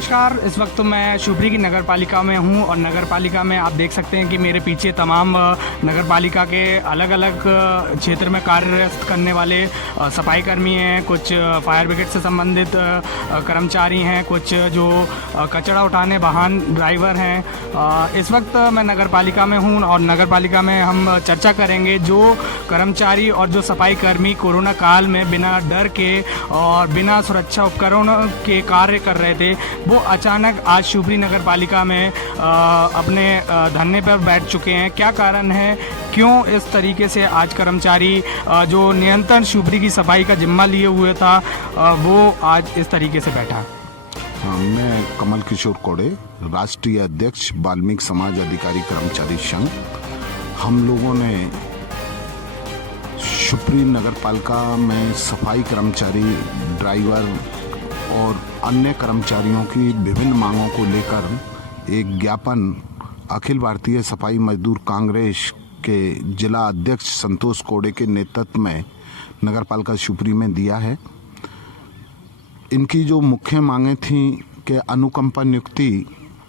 नमस्कार। इस वक्त तो मैं शिवपुरी की नगर पालिका में हूँ और नगर पालिका में आप देख सकते हैं कि मेरे पीछे तमाम नगर पालिका के अलग अलग क्षेत्र में कार्यरत करने वाले सफाई कर्मी हैं, कुछ फायर ब्रिगेड से संबंधित कर्मचारी हैं, कुछ जो कचरा उठाने वाहन ड्राइवर हैं। इस वक्त मैं नगर पालिका में हूँ और नगर पालिका में हम चर्चा करेंगे जो कर्मचारी और जो सफाई कर्मी कोरोना काल में बिना डर के और बिना सुरक्षा उपकरणों के कार्य कर रहे थे, वो अचानक आज शिवपुरी नगर पालिका में अपने धरने पर बैठ चुके हैं। क्या कारण है, क्यों इस तरीके से आज कर्मचारी जो निरंतर शिवपुरी की सफाई का जिम्मा लिए हुए था वो आज इस तरीके से बैठा? हाँ, मैं कमल किशोर कोड़े, राष्ट्रीय अध्यक्ष वाल्मीकि समाज अधिकारी कर्मचारी संघ। हम लोगों ने शिवपुरी नगर पालिका में सफाई कर्मचारी, ड्राइवर और अन्य कर्मचारियों की विभिन्न मांगों को लेकर एक ज्ञापन अखिल भारतीय सफाई मजदूर कांग्रेस के जिला अध्यक्ष संतोष कोड़े के नेतृत्व में नगर पालिका शिवपुरी में दिया है। इनकी जो मुख्य मांगें थीं कि अनुकंपा नियुक्ति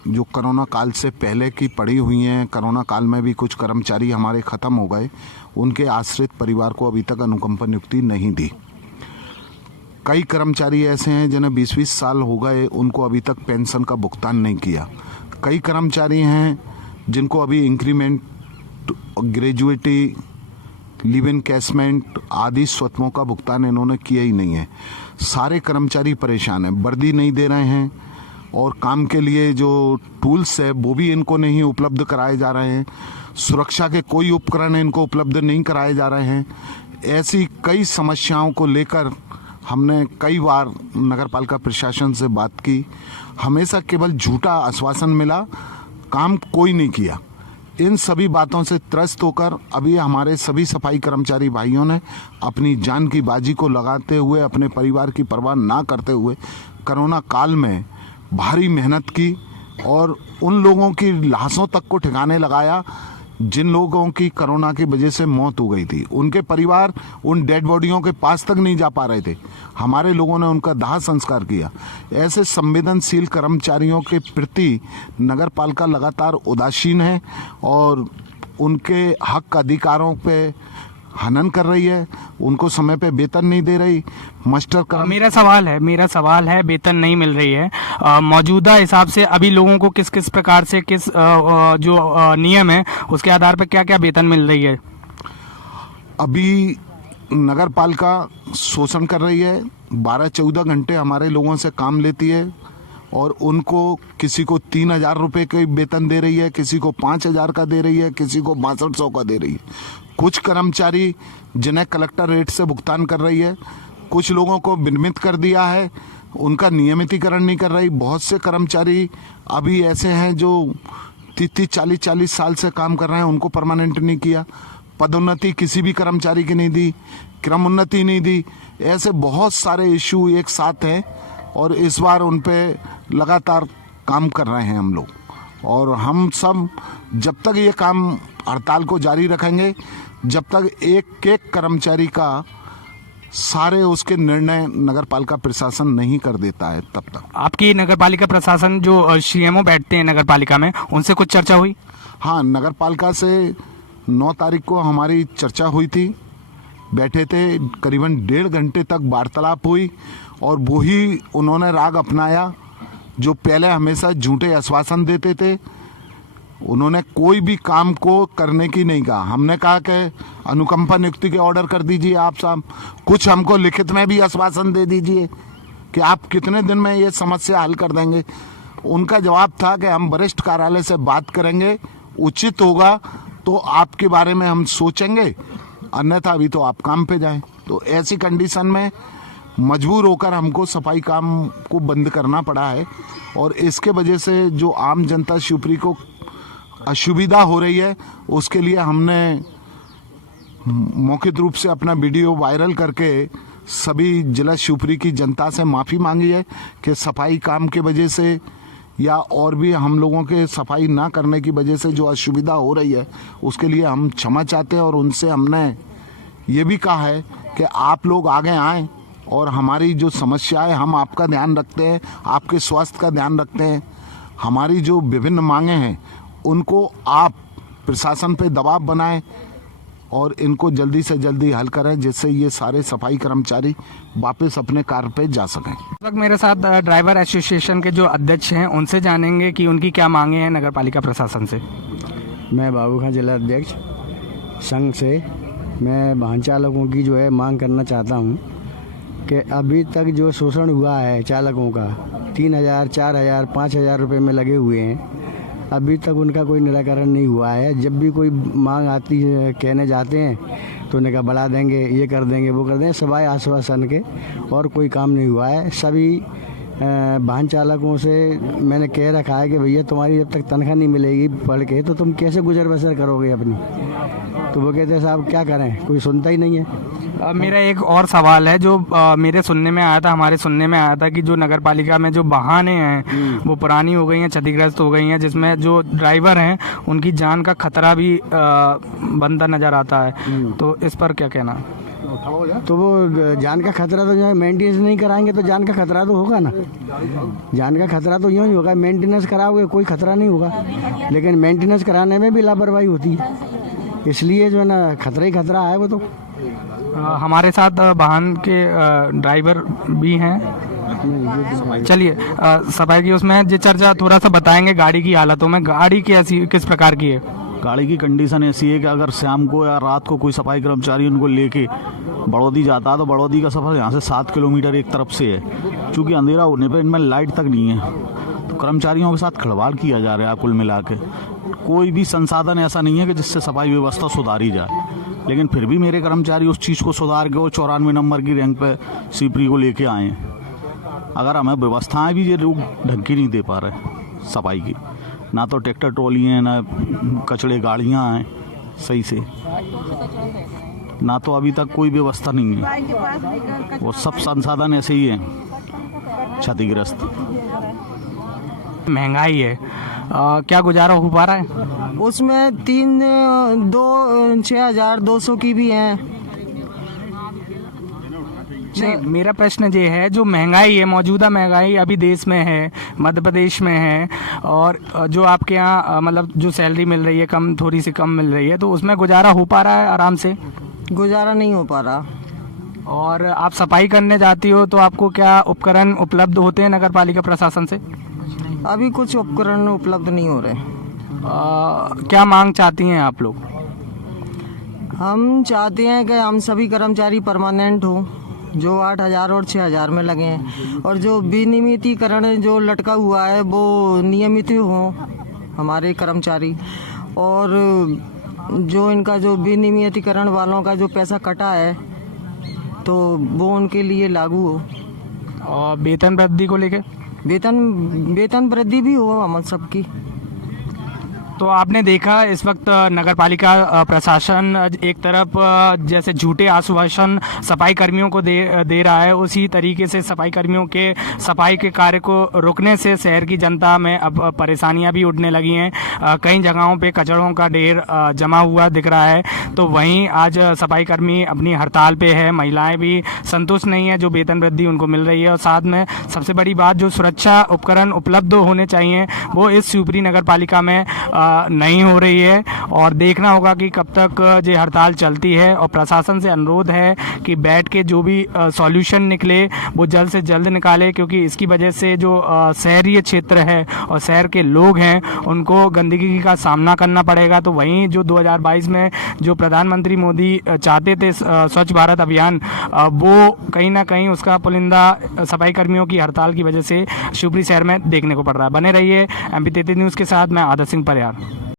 जो कोरोना काल से पहले की पड़ी हुई हैं, कोरोना काल में भी कुछ कर्मचारी हमारे ख़त्म हो गए, उनके आश्रित परिवार को अभी तक अनुकंपा नियुक्ति नहीं दी। कई कर्मचारी ऐसे हैं जिन्हें 20-20 साल हो गए, उनको अभी तक पेंशन का भुगतान नहीं किया। कई कर्मचारी हैं जिनको अभी इंक्रीमेंट, ग्रेजुएटी, लिव इनकैशमेंट आदि स्वत्वों का भुगतान इन्होंने किया ही नहीं है। सारे कर्मचारी परेशान हैं, वर्दी नहीं दे रहे हैं और काम के लिए जो टूल्स है वो भी इनको नहीं उपलब्ध कराए जा रहे हैं। सुरक्षा के कोई उपकरण इनको उपलब्ध नहीं कराए जा रहे हैं। ऐसी कई समस्याओं को लेकर हमने कई बार नगर पालिका प्रशासन से बात की। हमेशा केवल झूठा आश्वासन मिला, काम कोई नहीं किया। इन सभी बातों से त्रस्त होकर अभी हमारे सभी सफाई कर्मचारी भाइयों ने अपनी जान की बाजी को लगाते हुए, अपने परिवार की परवाह ना करते हुए कोरोना काल में भारी मेहनत की और उन लोगों की लाशों तक को ठिकाने लगाया जिन लोगों की कोरोना की वजह से मौत हो गई थी। उनके परिवार उन डेड बॉडियों के पास तक नहीं जा पा रहे थे। हमारे लोगों ने उनका दाह संस्कार किया। ऐसे संवेदनशील कर्मचारियों के प्रति नगर पालिका लगातार उदासीन है और उनके हक अधिकारों पे हनन कर रही है, उनको समय पे वेतन नहीं दे रही। मेरा सवाल है वेतन नहीं मिल रही है। मौजूदा हिसाब से अभी लोगों को किस किस प्रकार से जो नियम है उसके आधार पर क्या क्या वेतन मिल रही है? अभी नगर पालिका शोषण कर रही है। 12-14 घंटे हमारे लोगों से काम लेती है और उनको किसी को 3,000 रुपये के वेतन दे रही है, किसी को 5,000 का दे रही है, किसी को 6200 का दे रही है। कुछ कर्मचारी जिन्हें कलेक्टर रेट से भुगतान कर रही है, कुछ लोगों को विनियमित कर दिया है, उनका नियमितीकरण नहीं कर रही। बहुत से कर्मचारी अभी ऐसे हैं जो 30-40 साल से काम कर रहे हैं, उनको परमानेंट नहीं किया। पदोन्नति किसी भी कर्मचारी की नहीं दी, क्रमोन्नति नहीं दी। ऐसे बहुत सारे इशू एक साथ हैं और इस बार उन पे लगातार काम कर रहे हैं हम लोग। और हम सब जब तक ये काम हड़ताल को जारी रखेंगे, जब तक एक एक कर्मचारी का सारे उसके निर्णय नगर पालिका प्रशासन नहीं कर देता है तब तक। आपकी नगर पालिका प्रशासन जो सीएमओ बैठते हैं नगर पालिका में, उनसे कुछ चर्चा हुई? हाँ, नगर पालिका से 9 तारीख को हमारी चर्चा हुई थी। बैठे थे, करीबन 1.5 घंटे तक वार्तालाप हुई और वही उन्होंने राग अपनाया जो पहले हमेशा झूठे आश्वासन देते थे। उन्होंने कोई भी काम को करने की नहीं कहा। हमने कहा कि अनुकंपा नियुक्ति के ऑर्डर कर दीजिए आप साहब, कुछ हमको लिखित में भी आश्वासन दे दीजिए कि आप कितने दिन में ये समस्या हल कर देंगे। उनका जवाब था कि हम वरिष्ठ कार्यालय से बात करेंगे, उचित होगा तो आपके बारे में हम सोचेंगे, अन्यथा अभी तो आप काम पे जाएं। तो ऐसी कंडीशन में मजबूर होकर हमको सफाई काम को बंद करना पड़ा है और इसके वजह से जो आम जनता शिवपुरी को असुविधा हो रही है, उसके लिए हमने मौखिक रूप से अपना वीडियो वायरल करके सभी जिला शिवपुरी की जनता से माफ़ी मांगी है कि सफाई काम के वजह से या और भी हम लोगों के सफाई ना करने की वजह से जो असुविधा हो रही है उसके लिए हम क्षमा चाहते हैं। और उनसे हमने ये भी कहा है कि आप लोग आगे आएँ और हमारी जो समस्या है, हम आपका ध्यान रखते हैं, आपके स्वास्थ्य का ध्यान रखते हैं। हमारी जो विभिन्न मांगे हैं उनको आप प्रशासन पे दबाव बनाएं और इनको जल्दी से जल्दी हल करें, जिससे ये सारे सफाई कर्मचारी वापस अपने कार्य पे जा सकें। इस वक्त मेरे साथ ड्राइवर एसोसिएशन के जो अध्यक्ष हैं उनसे जानेंगे कि उनकी क्या मांगे हैं नगर पालिका प्रशासन से। मैं बाबू खां जिला अध्यक्ष संघ से मैं वाहन चालकों की जो है मांग करना चाहता हूं कि अभी तक जो शोषण हुआ है चालकों का 3,000, 4,000, 5,000 रुपये में लगे हुए हैं, अभी तक उनका कोई निराकरण नहीं हुआ है। जब भी कोई मांग आती है, कहने जाते हैं तो उन्हें कहा बढ़ा देंगे, ये कर देंगे, वो कर देंगे, सवाए आश्वासन के, और कोई काम नहीं हुआ है। सभी वाहन चालकों से मैंने कह रखा है कि भैया तुम्हारी जब तक तनख्वाह नहीं मिलेगी पढ़ के तो तुम कैसे गुजर बसर करोगे अपनी। तो वो कहते हैं साहब क्या करें, कोई सुनता ही नहीं है। मेरा एक और सवाल है जो मेरे सुनने में आया था, हमारे सुनने में आया था कि जो नगर पालिका में जो वाहनें हैं वो पुरानी हो गई हैं, क्षतिग्रस्त हो गई हैं, जिसमें जो ड्राइवर हैं उनकी जान का खतरा भी बनता नजर आता है। तो इस पर क्या कहना? तो वो जान का खतरा तो जो है मेंटेनेंस नहीं कराएंगे तो जान का खतरा तो होगा ना। जान का खतरा तो यूँ ही होगा, मेंटेनेंस कराओगे कोई खतरा नहीं होगा, लेकिन मेंटेनेंस कराने में भी लापरवाही होती है, इसलिए जो है ना खतरा ही खतरा है वो तो। हमारे साथ वाहन के ड्राइवर भी हैं। चलिए सफाई की उसमें जो चर्चा थोड़ा सा बताएंगे गाड़ी की हालतों में। गाड़ी कैसी किस प्रकार की है? गाड़ी की कंडीशन ऐसी है कि अगर शाम को या रात को कोई सफाई कर्मचारी उनको लेके बड़ौदी जाता है तो बड़ौदी का सफ़र यहाँ से 7 किलोमीटर एक तरफ से है। चूँकि अंधेरा होने पर इनमें लाइट तक नहीं है, तो कर्मचारियों के साथ खिलवाड़ किया जा रहा है। कुल मिला के कोई भी संसाधन ऐसा नहीं है कि जिससे सफाई व्यवस्था सुधारी जाए, लेकिन फिर भी मेरे कर्मचारी उस चीज़ को सुधार के वो 94 नंबर की रैंक पे सीपरी को लेके आए हैं। अगर हमें व्यवस्थाएं भी ये लोग ढंग की नहीं दे पा रहे सफाई की, ना तो ट्रैक्टर ट्रॉली हैं, ना कचड़े गाड़ियां हैं सही से, ना तो अभी तक कोई व्यवस्था नहीं है। वो सब संसाधन ऐसे ही हैं क्षतिग्रस्त। महंगाई है, क्या गुजारा हो पा रहा है? उसमें 6,200 की भी हैं। नहीं, मेरा प्रश्न ये है जो महंगाई है, मौजूदा महंगाई अभी देश में है, मध्य प्रदेश में है, और जो आपके यहाँ मतलब जो सैलरी मिल रही है कम, थोड़ी सी कम मिल रही है, तो उसमें गुजारा हो पा रहा है आराम से? गुजारा नहीं हो पा रहा। और आप सफाई करने जाती हो तो आपको क्या उपकरण उपलब्ध होते हैं नगर पालिका प्रशासन से? अभी कुछ उपकरण उपलब्ध नहीं हो रहे। क्या मांग चाहती हैं आप लोग? हम चाहते हैं कि हम सभी कर्मचारी परमानेंट हो, जो 8,000 और 6,000 में लगे हैं, और जो विनियमितीकरण जो लटका हुआ है वो नियमित हो हमारे कर्मचारी, और जो इनका जो विनियमितीकरण वालों का जो पैसा कटा है तो वो उनके लिए लागू हो। और वेतन वृद्धि को लेकर? वेतन वृद्धि भी हो हम सबकी। तो आपने देखा इस वक्त नगर पालिका प्रशासन एक तरफ जैसे झूठे आश्वासन सफाई कर्मियों को दे रहा है, उसी तरीके से सफाई कर्मियों के सफाई के कार्य को रुकने से शहर की जनता में अब परेशानियां भी उठने लगी हैं। कई जगहों पे कचड़ों का ढेर जमा हुआ दिख रहा है, तो वहीं आज सफाई कर्मी अपनी हड़ताल पे है। महिलाएं भी संतुष्ट नहीं है जो वेतन वृद्धि उनको मिल रही है, और साथ में सबसे बड़ी बात जो सुरक्षा उपकरण उपलब्ध होने चाहिए वो इस शिवपुरी नगर पालिका में नहीं हो रही है। और देखना होगा कि कब तक ये हड़ताल चलती है, और प्रशासन से अनुरोध है कि बैठ के जो भी सॉल्यूशन निकले वो जल्द से जल्द निकाले, क्योंकि इसकी वजह से जो शहरी क्षेत्र है और शहर के लोग हैं उनको गंदगी का सामना करना पड़ेगा। तो वहीं जो 2022 में जो प्रधानमंत्री मोदी चाहते थे स्वच्छ भारत अभियान, वो कहीं ना कहीं उसका पुलिंदा सफाई कर्मियों की हड़ताल की वजह से शिवपुरी शहर में देखने को पड़ रहा है। बने रहिए MP33 न्यूज़ के साथ, मैं आदर्श सिंह परिहार।